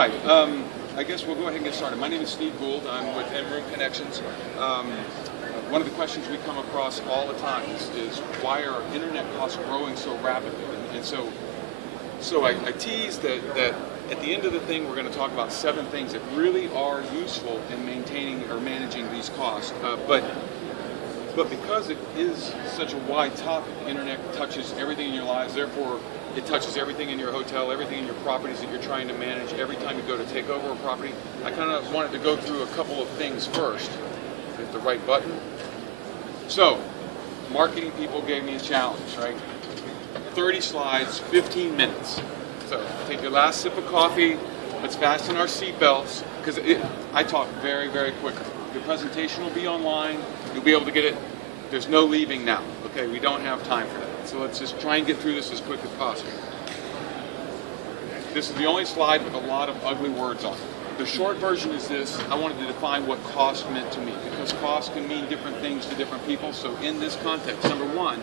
Hi, I guess we'll go ahead and get started. My name is Steve Gould. I'm with InRoom Connections. One of the questions we come across all the time is why are internet costs growing so rapidly? And so I tease that at the end of the thing we're going to talk about 7 things that really are useful in maintaining or managing these costs. But because it is such a wide topic, internet touches everything in your lives, therefore it touches everything in your hotel, everything in your properties that you're trying to manage every time you go to take over a property. I kind of wanted to go through a couple of things first. Hit the right button. So, marketing people gave me a challenge, right? 30 slides, 15 minutes. So, take your last sip of coffee, let's fasten our seatbelts, because I talk very, very quickly. The presentation will be online, you'll be able to get it. There's no leaving now, okay? We don't have time for that. So let's just try and get through this as quick as possible. This is the only slide with a lot of ugly words on it. The short version is this. I wanted to define what cost meant to me, because cost can mean different things to different people. So in this context, number one,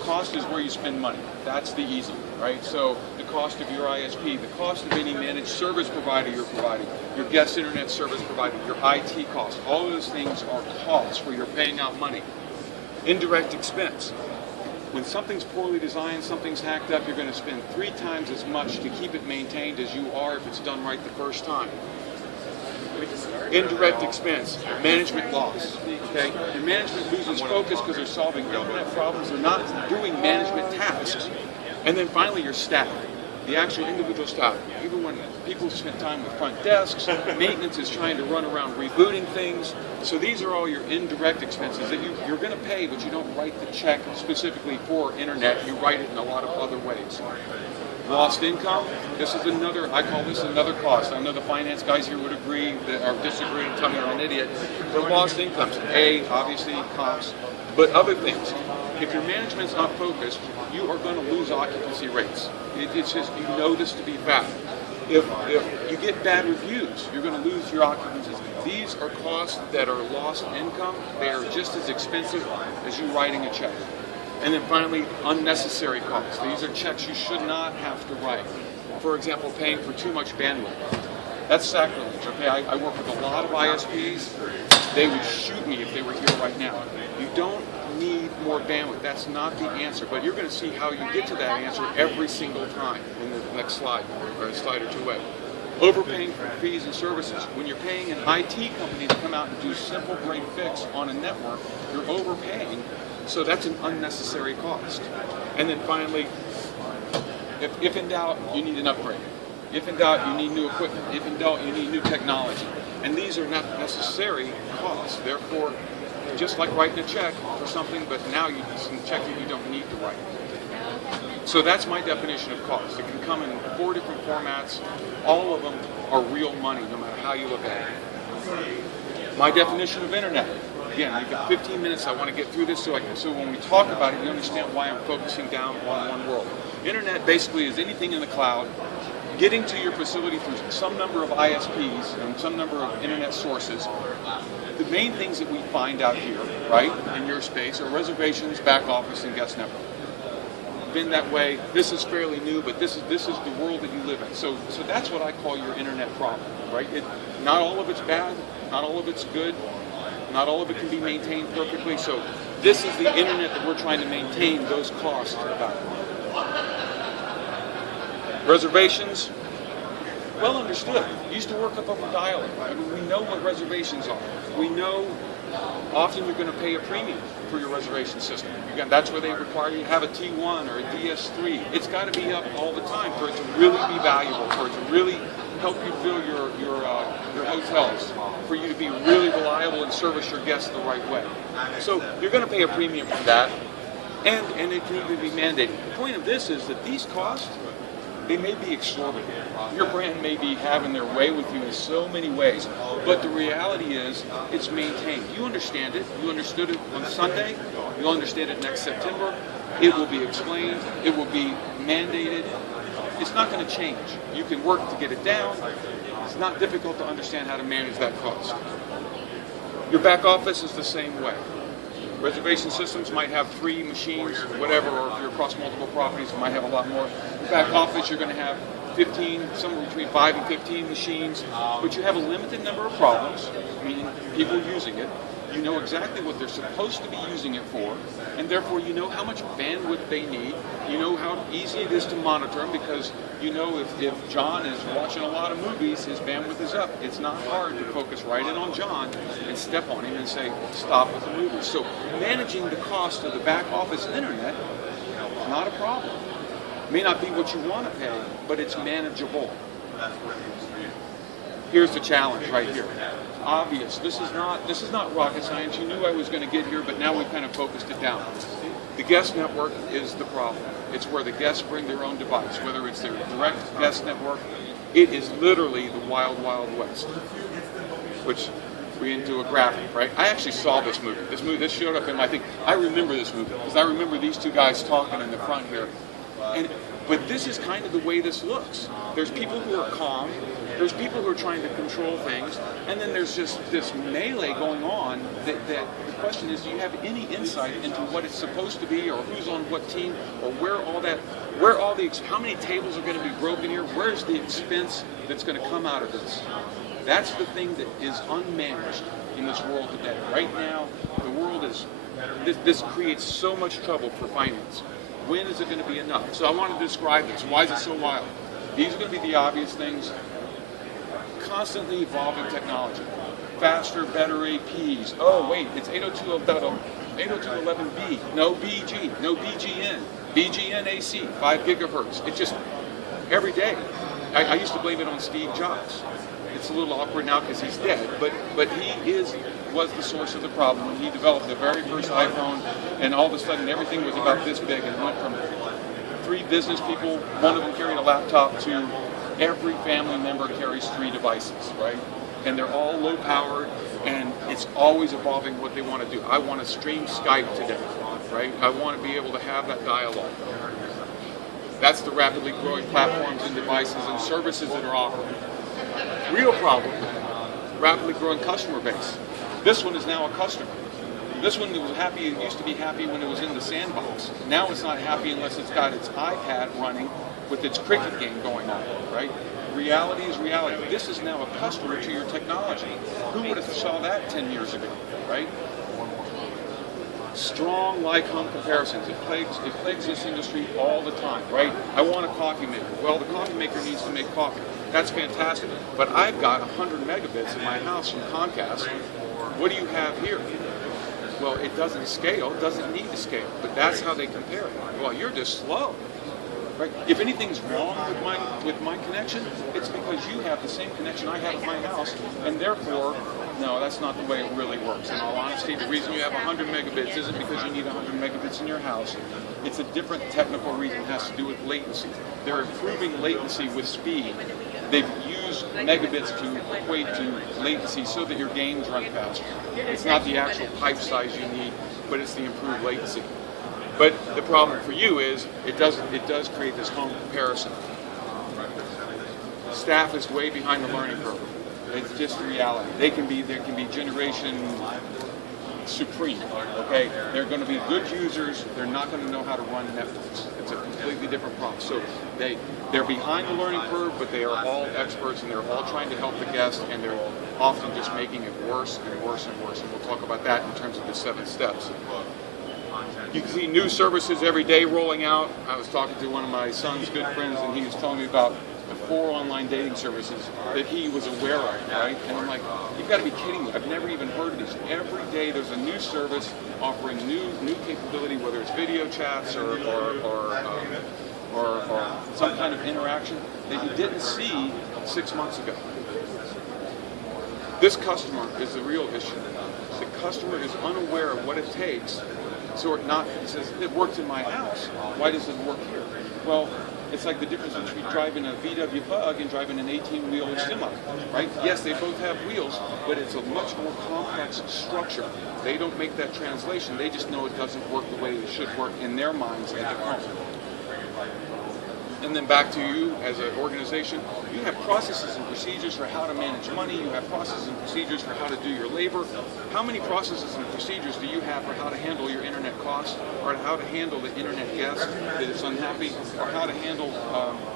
cost is where you spend money. That's the easy, right? So the cost of your ISP, the cost of any managed service provider you're providing, your guest internet service provider, your IT cost, all of those things are costs where you're paying out money. Indirect expense. When something's poorly designed, something's hacked up, you're going to spend 3 times as much to keep it maintained as you are if it's done right the first time. Indirect expense, management loss. Okay? Your management loses focus because they're solving internet problems, they're not doing management tasks. And then finally, your staff, the actual individual staff. Even when people spend time with front desks, maintenance is trying to run around rebooting things. So these are all your indirect expenses that you're going to pay, but you don't write the check specifically for internet. You write it in a lot of other ways. Lost income, this is another, I call this another cost. I know the finance guys here would agree or disagree and tell me I'm an idiot. But lost incomes, obviously costs, but other things. If your management's not focused, you are going to lose occupancy rates. It's just, you know this to be fact. If you get bad reviews, you're going to lose your occupancies. These are costs that are lost income. They are just as expensive as you writing a check. And then finally, unnecessary costs. These are checks you should not have to write. For example, paying for too much bandwidth. That's sacrilege, okay? I work with a lot of ISPs. They would shoot me if they were here right now. You don't need more bandwidth. That's not the answer, but you're going to see how you get to that answer every single time in the next slide, or a slide or two away. Overpaying for fees and services. When you're paying an IT company to come out and do simple break fix on a network, you're overpaying, so that's an unnecessary cost. And then finally, if in doubt, you need an upgrade. If in doubt, you need new equipment. If in doubt, you need new technology. And these are not necessary costs. Therefore, just like writing a check for something, but now you can check that you don't need to write. So that's my definition of cost. It can come in 4 different formats. All of them are real money, no matter how you look at it. My definition of internet. Again, you've got 15 minutes. I want to get through this so when we talk about it, you understand why I'm focusing down on one world. Internet basically is anything in the cloud getting to your facility through some number of ISPs and some number of internet sources. The main things that we find out here, right, in your space are reservations, back office, and guest network. Been that way. This is fairly new, but this is the world that you live in. So that's what I call your internet problem, right? Not all of it's bad, not all of it's good, not all of it can be maintained perfectly. So this is the internet that we're trying to maintain those costs about. Reservations, well understood. You used to work up over dial-up. I mean, we know what reservations are. We know often you're going to pay a premium for your reservation system. That's where they require you to have a T1 or a DS3. It's got to be up all the time for it to really be valuable, for it to really help you fill your hotels, for you to be really reliable and service your guests the right way. So you're going to pay a premium for that, and it can even be mandated. The point of this is that these costs, they may be exorbitant. Your brand may be having their way with you in so many ways, but the reality is it's maintained. You understand it. You understood it on Sunday. You'll understand it next September. It will be explained. It will be mandated. It's not going to change. You can work to get it down. It's not difficult to understand how to manage that cost. Your back office is the same way. Reservation systems might have 3 machines, whatever, or if you're across multiple properties, you might have a lot more. Back office, you're going to have 15, somewhere between 5 and 15 machines, but you have a limited number of problems, meaning people using it. You know exactly what they're supposed to be using it for, and therefore you know how much bandwidth they need. You know how easy it is to monitor them, because you know if John is watching a lot of movies, his bandwidth is up. It's not hard to focus right in on John and step on him and say, stop with the movies. So managing the cost of the back office internet is not a problem. It may not be what you want to pay, but it's manageable. Here's the challenge right here. Obvious. This is not rocket science. You knew I was going to get here, but now we've kind of focused it down. The guest network is the problem. It's where the guests bring their own device, whether it's their direct guest network. It is literally the wild, wild west, which we into a graphic, right? I actually saw this movie. This showed up in my thing. I remember this movie because I remember these two guys talking in the front here. But this is kind of the way this looks. There's people who are calm, there's people who are trying to control things, and then there's just this melee going on that the question is, do you have any insight into what it's supposed to be, or who's on what team, or how many tables are going to be broken here, where's the expense that's going to come out of this? That's the thing that is unmanaged in this world today. Right now, the world is, this creates so much trouble for finance. When is it going to be enough? So I want to describe this. Why is it so wild? These are going to be the obvious things. Constantly evolving technology. Faster, better APs. Oh, wait, it's 802.11b. No BG, no BGN. BGN AC, 5 gigahertz. It just, every day. I used to blame it on Steve Jobs. It's a little awkward now because he's dead, but he was the source of the problem when he developed the very first iPhone, and all of a sudden everything was about this big, and went from 3 business people, one of them carried a laptop, to every family member carries 3 devices, right? And they're all low powered, and it's always evolving what they want to do. I want to stream Skype today, right? I want to be able to have that dialogue. That's the rapidly growing platforms and devices and services that are offered. Real problem, rapidly growing customer base. This one is now a customer. This one was happy, it used to be happy when it was in the sandbox. Now it's not happy unless it's got its iPad running with its cricket game going on, right? Reality is reality. This is now a customer to your technology. Who would have saw that 10 years ago, right? Strong like-home comparisons. It plagues this industry all the time, right? I want a coffee maker. Well, the coffee maker needs to make coffee. That's fantastic. But I've got 100 megabits in my house from Comcast. What do you have here? Well, it doesn't scale. It doesn't need to scale. But that's how they compare it. Well, you're just slow. Right? If anything's wrong with my connection, it's because you have the same connection I have at my house, and therefore, no, that's not the way it really works. In all honesty, the reason you have 100 megabits isn't because you need 100 megabits in your house. It's a different technical reason. It has to do with latency. They're improving latency with speed. They've used megabits to equate to latency so that your games run faster. It's not the actual pipe size you need, but it's the improved latency. But the problem for you is it does create this home comparison. Staff is way behind the learning curve. It's just the reality. There can be generation supreme. Okay, they're going to be good users. They're not going to know how to run Netflix. It's a completely different problem. So they're behind the learning curve, but they are all experts, and they're all trying to help the guest, and they're often just making it worse and worse and worse. And we'll talk about that in terms of the 7 steps. You can see new services every day rolling out. I was talking to one of my son's good friends, and he was telling me about the 4 online dating services that he was aware of, right? And I'm like, you've got to be kidding me. I've never even heard of these. Every day there's a new service offering new capability, whether it's video chats or some kind of interaction that you didn't see 6 months ago. This customer is the real issue. The customer is unaware of what it takes. So it says, it works in my house. Why does it work here? Well, it's like the difference between driving a VW Bug and driving an 18-wheel semi, right? Yes, they both have wheels, but it's a much more complex structure. They don't make that translation. They just know it doesn't work the way it should work in their minds at the home. And then back to you as an organization, you have processes and procedures for how to manage money. You have processes and procedures for how to do your labor. How many processes and procedures do you have for how to handle your internet costs, or how to handle the internet guest that is unhappy, or how to handle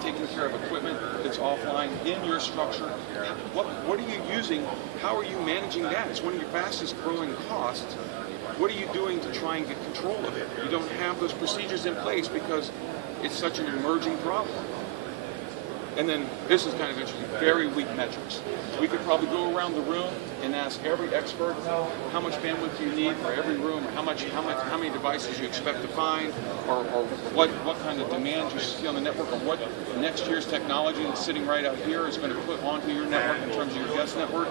taking care of equipment that's offline in your structure? What are you using? How are you managing that? It's one of your fastest growing costs. What are you doing to try and get control of it? You don't have those procedures in place because it's such an emerging problem. And then this is kind of interesting, very weak metrics. We could probably go around the room and ask every expert how much bandwidth you need for every room, or how many devices you expect to find, or what kind of demand you see on the network, or what next year's technology that's sitting right out here is going to put onto your network in terms of your guest network.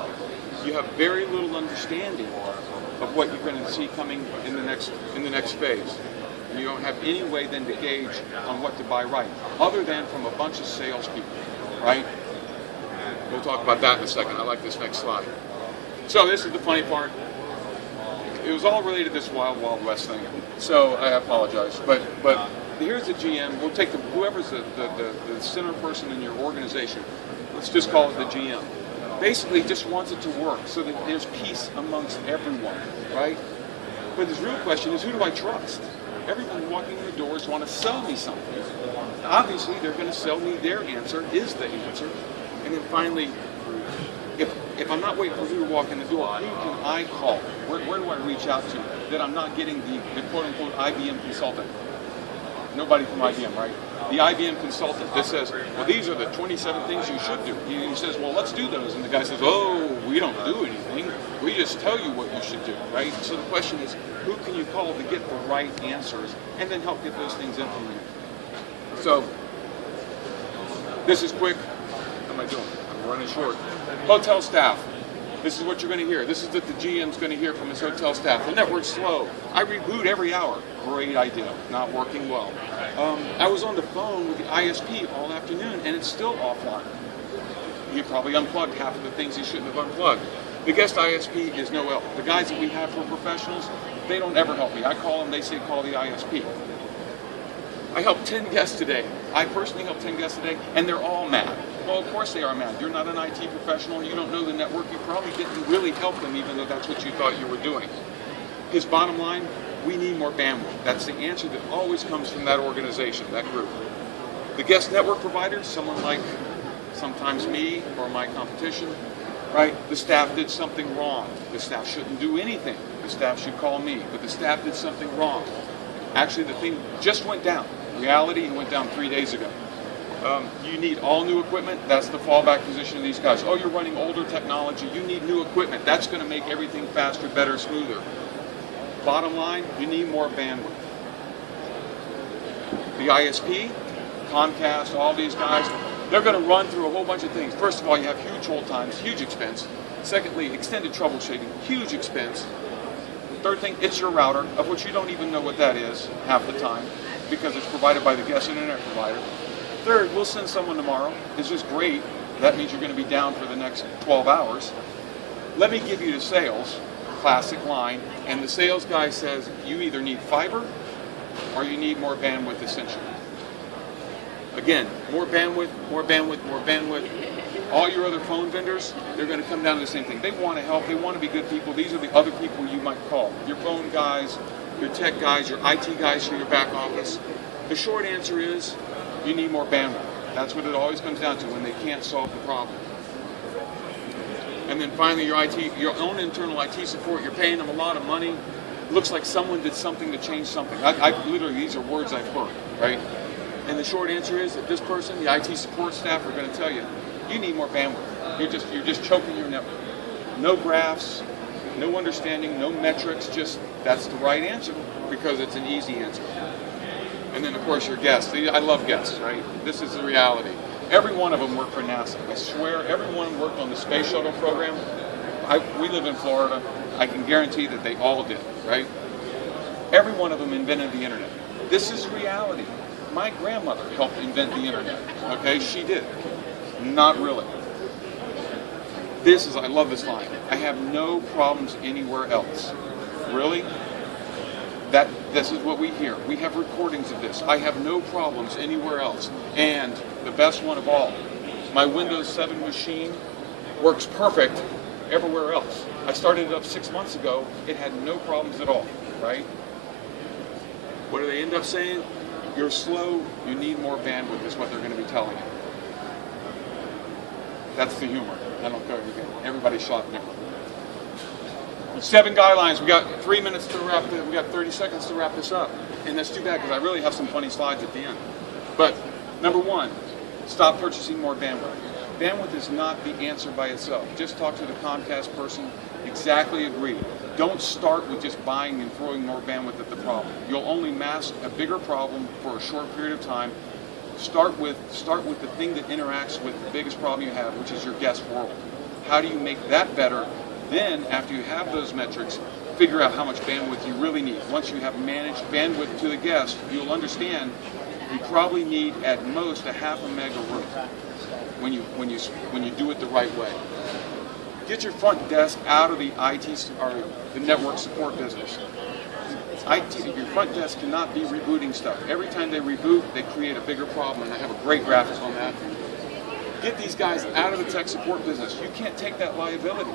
You have very little understanding of what you're going to see coming in the next phase. You don't have any way then to gauge on what to buy right, other than from a bunch of salespeople, right? We'll talk about that in a second. I like this next slide. So this is the funny part. It was all related to this Wild Wild West thing, so I apologize. But here's the GM. We'll take whoever's the center person in your organization. Let's just call it the GM. Basically, just wants it to work so that there's peace amongst everyone, right? But the real question is, who do I trust? Everyone walking in the doors want to sell me something. Obviously, they're going to sell me their answer is the answer. And then finally, if I'm not waiting for you to walk in the door, who can I call? Where do I reach out to that I'm not getting the quote-unquote IBM consultant? Nobody from IBM, right? The IBM consultant that says, well, these are the 27 things you should do. He says, well, let's do those. And the guy says, oh, we don't do anything. We just tell you what you should do, right? So the question is, who can you call to get the right answers and then help get those things implemented? So this is quick. How am I doing? I'm running short. Hotel staff. This is what you're going to hear. This is what the GM's going to hear from his hotel staff. The network's slow. I reboot every hour. Great idea. Not working well. I was on the phone with the ISP all afternoon, and it's still offline. He probably unplugged half of the things he shouldn't have unplugged. The guest ISP is no help. The guys that we have for professionals, they don't ever help me. I call them, they say call the ISP. I helped 10 guests today. I personally helped 10 guests today, and they're all mad. Well, of course they are mad. You're not an IT professional. You don't know the network. You probably didn't really help them, even though that's what you thought you were doing. His bottom line, we need more bandwidth. That's the answer that always comes from that organization, that group. The guest network provider, someone like sometimes me or my competition, right? The staff did something wrong. The staff shouldn't do anything. The staff should call me, but the staff did something wrong. Actually, the thing just went down. Reality, it went down 3 days ago. You need all new equipment. That's the fallback position of these guys. Oh, you're running older technology. You need new equipment. That's going to make everything faster, better, smoother. Bottom line, you need more bandwidth. The ISP, Comcast, all these guys, they're going to run through a whole bunch of things. First of all, you have huge hold times, huge expense. Secondly, extended troubleshooting, huge expense. Third thing, it's your router, of which you don't even know what that is half the time, because it's provided by the guest internet provider. Third, we'll send someone tomorrow. It's just great. That means you're going to be down for the next 12 hours. Let me give you the sales, classic line, and the sales guy says you either need fiber or you need more bandwidth essentially. Again, more bandwidth, more bandwidth, more bandwidth. All your other phone vendors, they're going to come down to the same thing. They want to help. They want to be good people. These are the other people you might call. Your phone guys, your tech guys, your IT guys for your back office. The short answer is you need more bandwidth. That's what it always comes down to when they can't solve the problem. And then finally, your own internal IT support, you're paying them a lot of money. It looks like someone did something to change something. Literally, these are words I've heard, right? And the short answer is that this person, the IT support staff, are going to tell you, you need more bandwidth. You're just choking your network. No graphs, no understanding, no metrics, just that's the right answer because it's an easy answer. And then, of course, your guests. I love guests, right? This is the reality. Every one of them worked for NASA. I swear, everyone worked on the space shuttle program. We live in Florida. I can guarantee that they all did, right? Every one of them invented the internet. This is reality. My grandmother helped invent the internet, okay? She did. Not really. I love this line. I have no problems anywhere else. Really? This is what we hear. We have recordings of this. I have no problems anywhere else. And the best one of all, my Windows 7 machine works perfect everywhere else. I started it up 6 months ago. It had no problems at all, right? What do they end up saying? You're slow, you need more bandwidth is what they're going to be telling you. That's the humor. I don't care. Everybody's shot now. 7 guidelines. We got 3 minutes to wrap it. We got 30 seconds to wrap this up. And that's too bad because I really have some funny slides at the end. But number 1, stop purchasing more bandwidth. Bandwidth is not the answer by itself. Just talk to the Comcast person. Exactly agree. Don't start with just buying and throwing more bandwidth at the problem. You'll only mask a bigger problem for a short period of time. Start with the thing that interacts with the biggest problem you have, which is your guest world. How do you make that better? Then, after you have those metrics, figure out how much bandwidth you really need. Once you have managed bandwidth to the guest, you'll understand you probably need at most a half a meg a room when you do it the right way. Get your front desk out of the IT or the network support business. Your front desk cannot be rebooting stuff. Every time they reboot, they create a bigger problem, and I have a great graphic on that. Get these guys out of the tech support business. You can't take that liability.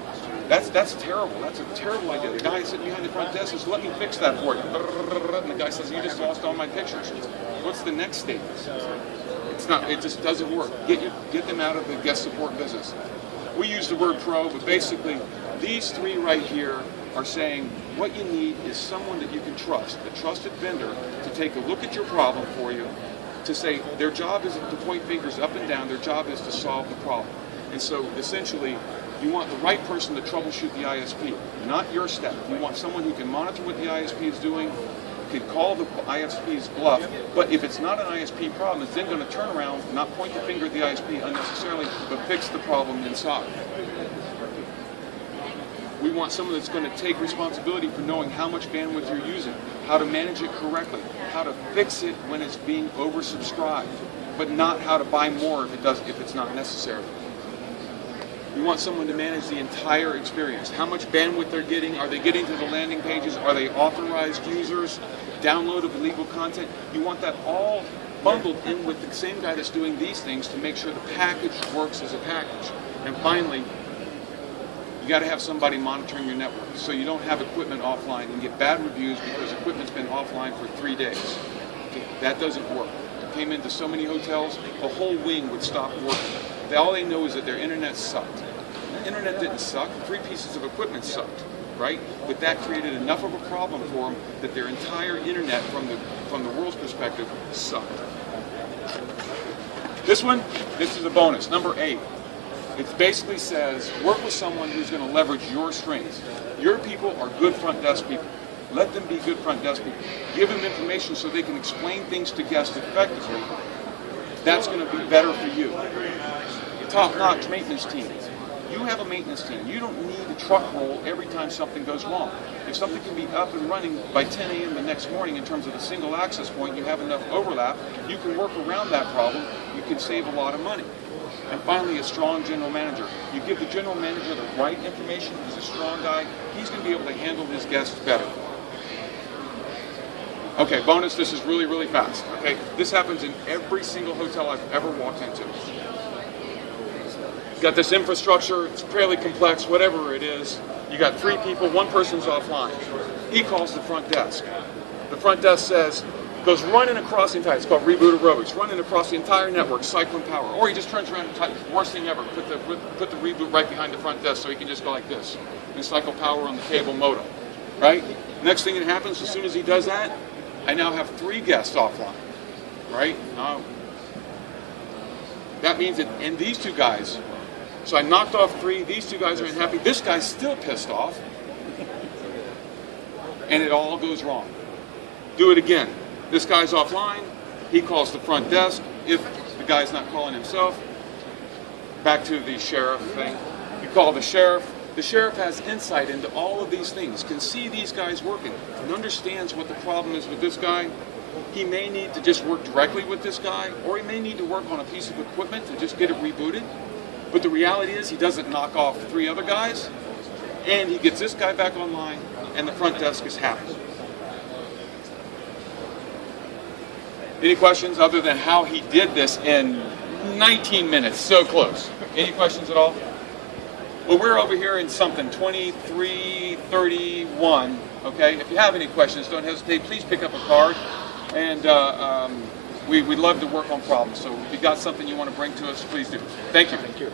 That's terrible. That's a terrible idea. The guy sitting behind the front desk is, let me fix that for you. And the guy says, you just lost all my pictures. What's the next state? It's not. It just doesn't work. Get them out of the guest support business. We use the word pro, but basically these 3 right here are saying what you need is someone that you can trust, a trusted vendor, to take a look at your problem for you, to say their job isn't to point fingers up and down, their job is to solve the problem. And so essentially you want the right person to troubleshoot the ISP, not your staff. You want someone who can monitor what the ISP is doing, can call the ISP's bluff, but if it's not an ISP problem, it's then going to turn around, not point the finger at the ISP unnecessarily, but fix the problem inside. We want someone that's going to take responsibility for knowing how much bandwidth you're using, how to manage it correctly, how to fix it when it's being oversubscribed, but not how to buy more if it's not necessary. We want someone to manage the entire experience. How much bandwidth they're getting, are they getting to the landing pages, are they authorized users, download of illegal content. You want that all bundled in with the same guy that's doing these things to make sure the package works as a package. And finally, you got to have somebody monitoring your network so you don't have equipment offline and get bad reviews because equipment's been offline for 3 days. Okay, that doesn't work. I came into so many hotels, the whole wing would stop working. All they know is that their internet sucked. The internet didn't suck. 3 pieces of equipment sucked, right? But that created enough of a problem for them that their entire internet, from the world's perspective, sucked. This is a bonus, number 8. It basically says, work with someone who's going to leverage your strengths. Your people are good front desk people. Let them be good front desk people. Give them information so they can explain things to guests effectively. That's going to be better for you. Top-notch maintenance team. You have a maintenance team. You don't need a truck roll every time something goes wrong. If something can be up and running by 10 a.m. the next morning in terms of a single access point, you have enough overlap, you can work around that problem, you can save a lot of money. And finally, a strong general manager. You give the general manager the right information, he's a strong guy, he's going to be able to handle his guests better. Okay, bonus, this is really, really fast. Okay, this happens in every single hotel I've ever walked into. Got this infrastructure, it's fairly complex, whatever it is. You got 3 people, 1 person's offline. He calls the front desk. The front desk says, goes running across the entire, it's called reboot aerobics, running across the entire network, cycling power. Or he just turns around and types, worst thing ever, put the reboot right behind the front desk so he can just go like this and cycle power on the cable modem, right? Next thing that happens, as soon as he does that, I now have 3 guests offline, right? That means that, and these 2 guys, so I knocked off 3, these 2 guys are unhappy, this guy's still pissed off, and it all goes wrong. Do it again. This guy's offline, he calls the front desk. If the guy's not calling himself, back to the sheriff thing. You call the sheriff. The sheriff has insight into all of these things, can see these guys working, and understands what the problem is with this guy. He may need to just work directly with this guy, or he may need to work on a piece of equipment to just get it rebooted. But the reality is he doesn't knock off 3 other guys, and he gets this guy back online, and the front desk is happy. Any questions other than how he did this in 19 minutes? So close. Any questions at all? Well, we're over here in something 23:31. Okay. If you have any questions, don't hesitate. Please pick up a card, and we'd love to work on problems. So if you got something you want to bring to us, please do. Thank you. Thank you.